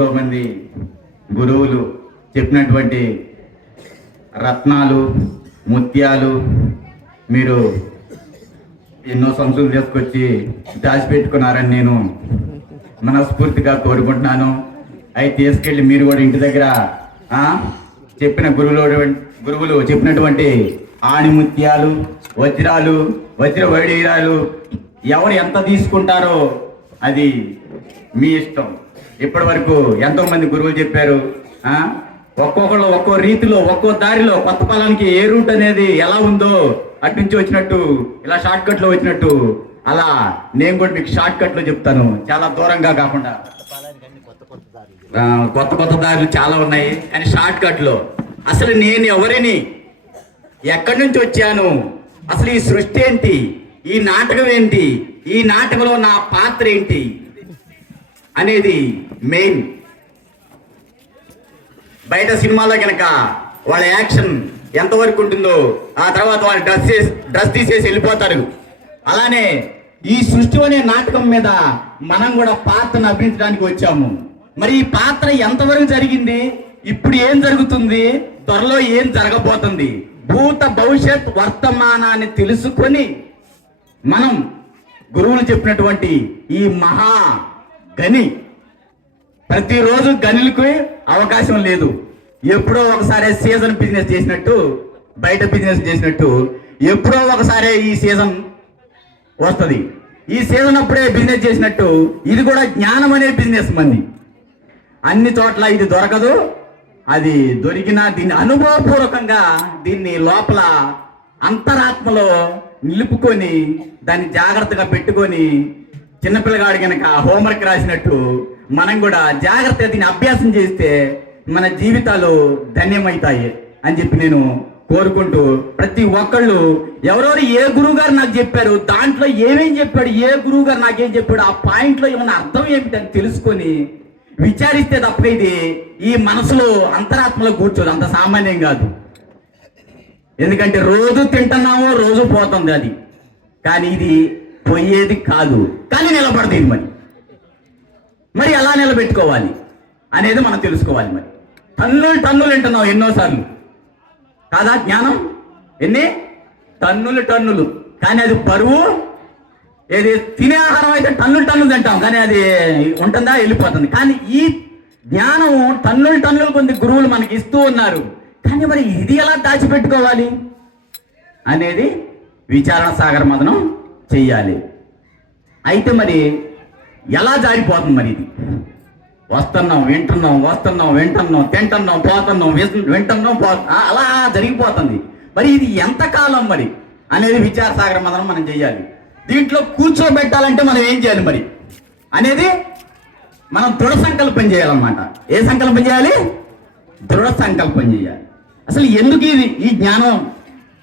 ఎంతో మంది గురువులు చెప్పినటువంటి రత్నాలు ముత్యాలు మీరు ఎన్నో సంస్థలు తీసుకొచ్చి దాచిపెట్టుకున్నారని నేను మనస్ఫూర్తిగా కోరుకుంటున్నాను. అవి తీసుకెళ్ళి మీరు కూడా ఇంటి దగ్గర చెప్పిన గురువులు గురువులు చెప్పినటువంటి ఆణిముత్యాలు వజ్రాలు వజ్ర వైడీరాలు ఎవరు ఎంత తీసుకుంటారో అది మీ ఇష్టం. ఇప్పటి వరకు ఎంతోమంది గురువులు చెప్పారు ఒక్కొక్కళ్ళు ఒక్కో రీతిలో ఒక్కో దారిలో కొత్త పొలానికి ఏ రూట్ అనేది ఎలా ఉందో అటు నుంచి వచ్చినట్టు ఇలా షార్ట్ కట్లో వచ్చినట్టు అలా నేను కూడా మీకు షార్ట్ కట్లో చెప్తాను. చాలా దూరంగా కాకుండా. కొత్త కొత్త దారులు చాలా ఉన్నాయి కానీ షార్ట్ కట్లో అసలు నేను ఎవరిని? ఎక్కడి నుంచి వచ్చాను? అసలు ఈ సృష్టి ఏంటి? ఈ నాటకం ఏంటి? ఈ నాటకంలో నా పాత్ర ఏంటి? అనేది మెయిన్ బయట సినిమాలో కనుక వాళ్ళ యాక్షన్ ఎంతవరకు ఉంటుందో ఆ తర్వాత వాళ్ళు డ్రెస్ చేసి డ్రెస్ తీసేసి వెళ్ళిపోతారు. అలానే ఈ సృష్టి అనే నాటకం మీద మనం కూడా పాత్రను అభినయించడానికి వచ్చాము. మరి ఈ పాత్ర ఎంతవరకు జరిగింది? ఇప్పుడు ఏం జరుగుతుంది? త్వరలో ఏం జరగబోతుంది? భూత భవిష్యత్ వర్తమానాన్ని తెలుసుకొని మనం గురువులు చెప్పినటువంటి ఈ మహా గని. ప్రతిరోజు గనులకు అవకాశం లేదు. ఎప్పుడో ఒకసారి సీజన్ బిజినెస్ చేసినట్టు బయట బిజినెస్ చేసినట్టు ఎప్పుడో ఒకసారి ఈ సీజన్ వస్తుంది. ఈ సీజన్ అప్పుడే బిజినెస్ చేసినట్టు ఇది కూడా జ్ఞానం అనే బిజినెస్ మంది. అన్ని చోట్ల ఇది దొరకదు. అది దొరికినా దీన్ని అనుభవపూర్వకంగా దీన్ని లోపల అంతరాత్మలో నిలుపుకొని దాన్ని జాగ్రత్తగా పెట్టుకొని చిన్నపిల్లగాడు కనుక హోంవర్క్ రాసినట్టు మనం కూడా జాగ్రత్తగా దీన్ని అభ్యాసం చేస్తే మన జీవితాలు ధన్యమవుతాయి అని చెప్పి నేను కోరుకుంటూ ప్రతి ఒక్కళ్ళు ఎవరెవరు ఏ గురువు గారు నాకు చెప్పారు దాంట్లో ఏమేం చెప్పాడు ఏ గురువు గారు నాకేం చెప్పాడు ఆ పాయింట్లో ఏమన్నా అర్థం ఏమిటని తెలుసుకొని విచారిస్తే తప్ప ఇది ఈ మనసులో అంతరాత్మలో కూర్చోదు అంత సామాన్యం కాదు. ఎందుకంటే రోజు తింటున్నామో రోజు పోతుంది అది. కానీ ఇది పోయేది కాదు కానీ నిలబడదు ఇది మరి. మరి ఎలా నిలబెట్టుకోవాలి అనేది మనం తెలుసుకోవాలి మరి. టన్నులు టన్నులు వింటున్నాం ఎన్నోసార్లు. కాదా జ్ఞానం? ఎన్ని? టన్నులు టన్నులు. కానీ అది పరువు ఏది తినే ఆహారం అయితే టన్నులు టన్నులు తింటాం కానీ అది ఉంటుందా? వెళ్ళిపోతుంది. కానీ ఈ జ్ఞానం టన్నులు టన్నులు కొంత గురువులు మనకి ఇస్తూ ఉన్నారు. కానీ మరి ఇది ఎలా దాచిపెట్టుకోవాలి? అనేది విచారణ సాగర మదనం చెయ్యాలి. అయితే మరి ఎలా జారిపోతుంది మరి ఇది? వస్తున్నాం వింటున్నాం వస్తున్నాం వింటున్నాం తింటున్నాం పోతున్నాం వింటున్నాం పో అలా జరిగిపోతుంది. మరి ఇది ఎంతకాలం మరి అనేది విచారసాగర మదనం మనం చేయాలి దీంట్లో కూర్చోబెట్టాలంటే మనం ఏం చేయాలి మరి? అనేది మనం దృఢ సంకల్పం చేయాలన్నమాట. ఏ సంకల్పం చేయాలి? దృఢ సంకల్పం చేయాలి. అసలు ఎందుకు ఇది ఈ జ్ఞానం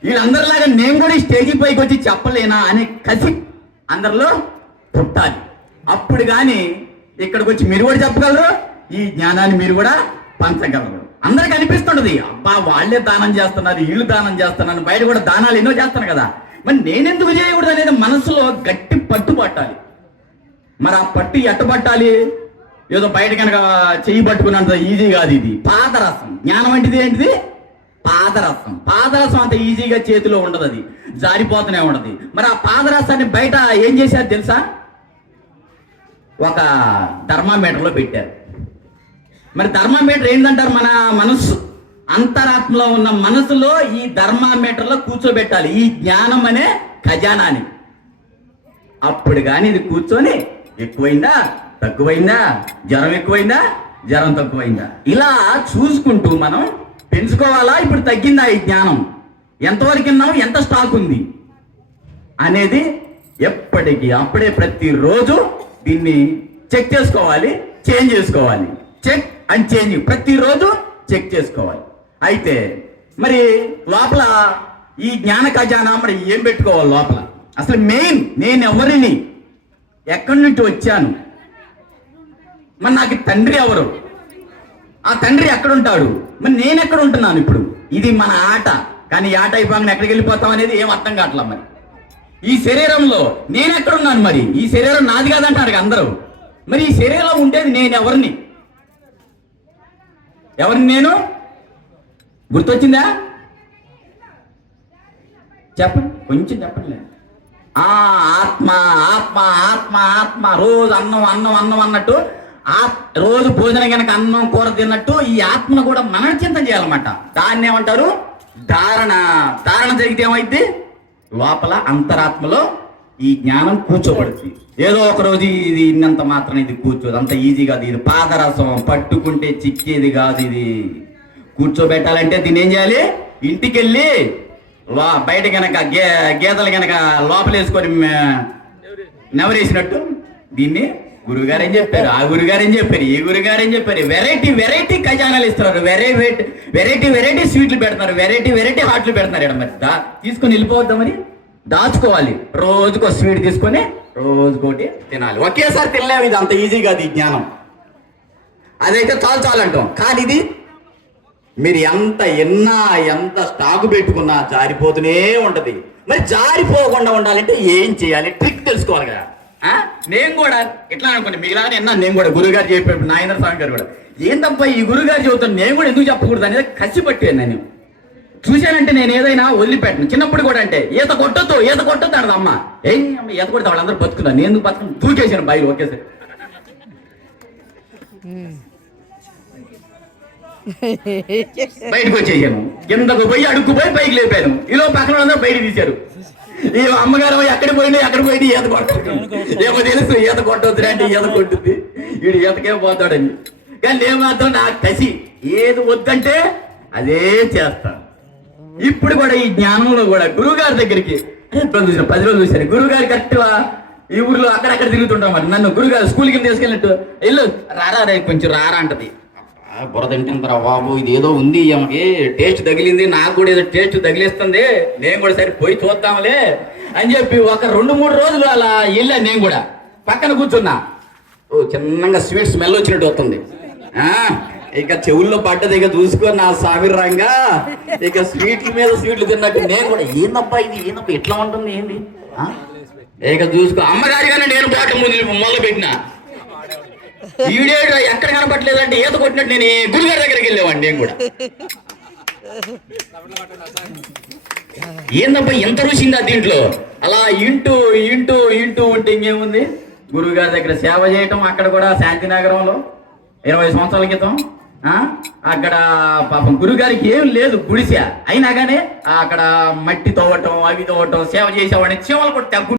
వీళ్ళందరిలాగా నేను కూడా ఈ స్టేజీ పైకి వచ్చి చెప్పలేనా అనే కసి అందరిలో పుట్టాలి. అప్పుడు కానీ ఇక్కడికి వచ్చి మీరు కూడా చెప్పగలరు ఈ జ్ఞానాన్ని మీరు కూడా పంచగలరు. అందరికి అనిపిస్తుంటది అబ్బా వాళ్ళే దానం చేస్తున్నారు వీళ్ళు దానం చేస్తున్నారు బయట కూడా దానాలు ఎన్నో చేస్తున్నారు కదా. మరి నేనెందుకు చేయకూడదు అనేది మనసులో గట్టి పట్టు పట్టాలి. మరి ఆ పట్టు ఎట్ట పట్టాలి? ఏదో బయట కనుక చెయ్యి పట్టుకున్నంత ఈజీ కాదు ఇది. పాదరసం. జ్ఞానం అంటే ఏంటిది? పాదరసం. పాదరసం అంత ఈజీగా చేతిలో ఉండదు అది. జారిపోతూనే ఉండదు. మరి ఆ పాదరసాన్ని బయట ఏం చేశారు తెలుసా? ఒక థర్మామీటర్లో పెట్టారు. మరి థర్మామీటర్ ఏంటంటారు మన మనస్సు? అంతరాత్మలో ఉన్న మనసులో ఈ ధర్మామీటర్లో కూర్చోబెట్టాలి. ఈ జ్ఞానం అనే ఖజానాని. అప్పుడు కానీ ఇది కూర్చొని ఎక్కువైందా? తక్కువైందా? జ్వరం ఎక్కువైందా? జ్వరం తక్కువైందా? ఇలా చూసుకుంటూ మనం పెంచుకోవాలా ఇప్పుడు తగ్గిందా ఈ జ్ఞానం? ఎంతవరకు విన్నాం ఎంత స్టాక్ ఉంది? అనేది ఎప్పటికీ అప్పుడే ప్రతిరోజు దీన్ని చెక్ చేసుకోవాలి చేంజ్ చేసుకోవాలి. చెక్ అండ్ చేంజ్ ప్రతిరోజు చెక్ చేసుకోవాలి. అయితే మరి లోపల ఈ జ్ఞాన ఖజానా మరి ఏం పెట్టుకోవాలి లోపల? అసలు మెయిన్ నేను ఎవరిని? ఎక్కడి నుంచి వచ్చాను? మరి నాకు తండ్రి ఎవరు? ఆ తండ్రి ఎక్కడ ఉంటాడు మరి నేను ఎక్కడ ఉంటున్నాను ఇప్పుడు? ఇది మన ఆట. కానీ ఆట అయిపోయి ఎక్కడికి వెళ్ళిపోతాం అనేది ఏం అర్థం కావట్లా మరి? ఈ శరీరంలో నేను ఎక్కడున్నాను మరి? ఈ శరీరం నాది కాదంటారు అందరూ. మరి ఈ శరీరంలో ఉండేది నేను ఎవరిని? ఎవరిని నేను? గుర్తొచ్చిందా? చెప్పండి. కొంచెం చెప్పండి. ఆ ఆత్మ ఆత్మ ఆత్మ ఆత్మ రోజు అన్నం అన్నం అన్నం అన్నట్టు ఆ రోజు భోజనం కనుక అన్నం కూర తిన్నట్టు ఈ ఆత్మను కూడా మనం చింతన చేయాలన్నమాట. దాన్ని ఏమంటారు? ధారణ. ధారణ జరిగితే ఏమైంది లోపల అంతరాత్మలో ఈ జ్ఞానం కూర్చోబడుతుంది. ఏదో ఒక రోజు ఇది ఇన్నంత మాత్రం ఇది కూర్చోదు. అంత ఈజీ కాదు ఇది. పాదరసం పట్టుకుంటే చిక్కేది కాదు ఇది. కూర్చోబెట్టాలంటే దీన్ని ఏం చేయాలి? ఇంటికి వెళ్ళి బయట కనుక గే గేదెలు గనక లోపలేసుకొని నెవరేసినట్టు దీన్ని గురుగారు ఏం చెప్పారు? ఆ గురుగారు ఏం చెప్పారు? ఈ గురుగారు ఏం చెప్పారు? వెరైటీ వెరైటీ ఖజానాలు ఇస్తున్నారు. వెరైటీ వెరైటీ వెరైటీ స్వీట్లు పెడుతున్నారు. వెరైటీ వెరైటీ హాట్లు పెడుతున్నారు. ఇక్కడ మరి? దా తీసుకొని వెళ్ళిపోవద్దామని దాచుకోవాలి. రోజుకో స్వీట్ తీసుకొని రోజుకోటి తినాలి. ఒకేసారి తినలేము ఇది అంత ఈజీ కాదు ఈ జ్ఞానం. అదైతే చాలు చాలు అంటాం. కానీ ఇది మీరు ఎంత ఎన్నా ఎంత స్టాక్ పెట్టుకున్నా జారిపోతూనే ఉంటుంది. మరి జారిపోకుండా ఉండాలంటే ఏం చేయాలి? ట్రిక్ తెలుసుకోవాలి కదా. నేను కూడా ఎట్లా అనుకోండి మీలాగా ఎన్నా నేను కూడా గురుగారు చెప్పాడు నాయన స్వామి గారు కూడా. ఏం తప్ప ఈ గురుగారు చెబుతాను నేను కూడా ఎందుకు చెప్పకూడదు అనేది కసి పట్టాను నేను. చూశానంటే నేను ఏదైనా వదిలిపెట్టను. చిన్నప్పుడు కూడా అంటే ఈత కొట్టొద్దు ఈత కొట్టొద్దు అన్నది అమ్మ. ఏం అమ్మ ఈత కొడితే వాళ్ళందరూ బతుకున్నారు నేను ఎందుకు బతుకుని దూకేశాను బయలు ఒకేసారి. బయటకు వచ్చేసాను. కిందకు పోయి అడుక్కుపోయి పైకి లేపాను. ఈలో పక్కన వాళ్ళందరూ బయట తీశారు. ఈ అమ్మగారు ఎక్కడ పోయినా ఎక్కడ పోయి ఈత కొట్టారు ఏమో తెలుసు ఈత కొట్టొద్దు అంటే ఈత కొట్టుద్ది. వీడు ఈతకే పోతాడని. కానీ నేను మాత్రం నాకు కసి ఏది వద్దంటే అదే చేస్తాను ఇప్పుడు కూడా ఈ జ్ఞానంలో కూడా గురువు గారి దగ్గరికి ఎప్పుడు చూసాను పది రోజులు చూశాను. గురువు గారు కరెక్ట్ ఈ ఊర్లో అక్కడక్కడ తిరుగుతుంటాం మరి. నన్ను గురుగారు స్కూల్ కింద తీసుకెళ్ళినట్టు వెళ్ళు రారా రే కొంచెం రారా అంటది. ఆ, తింటాను రా బాబు ఇది ఏదో ఉంది ఆమెకి టేస్ట్ తగిలింది నాకు కూడా ఏదో టేస్ట్ తగిలిస్తుంది. నేను కూడా సరే పోయి చూద్దాంలే అని చెప్పి ఒక రెండు మూడు రోజులు అలా వెళ్ళాను నేను కూడా. పక్కన కూర్చున్నా. ఓ చిన్నగా స్వీట్ స్మెల్ వచ్చినట్టు వస్తుంది. ఇక చెవుల్లో పడ్డది ఇక చూసుకో నా సావిరంగా ఇక స్వీట్ల మీద స్వీట్లు తిన్నట్టు నేను కూడా ఏందబ్బా ఇది? ఏందబ్బా? ఎట్లా ఉంటుంది? ఏంది? ఇక చూసుకో. అమ్మగారిగానే నేను పాట ముందు మొదలు పెట్టిన ఈడేడు ఎక్కడ కనపట్లేదంటే ఈత కొట్టినట్టు నేను గురుగారి దగ్గరికి వెళ్ళేవాడిని నేను కూడా. ఏందబ్బా ఎంత రుచిందా దీంట్లో? అలా ఇంటూ ఇంటూ ఇంటూ ఉంటే ఇంకేముంది? గురువు గారి దగ్గర సేవ చేయటం అక్కడ కూడా శాంతినగరంలో ఇరవై సంవత్సరాల క్రితం ఆ? అక్కడ పాపం గురుగారికి ఏం లేదు గుడిసె. అయినా కానీ అక్కడ మట్టి తవ్వటం అవి తవ్వటం సేవ చేసేవాడిని. చీమలు కూడా తగ్గు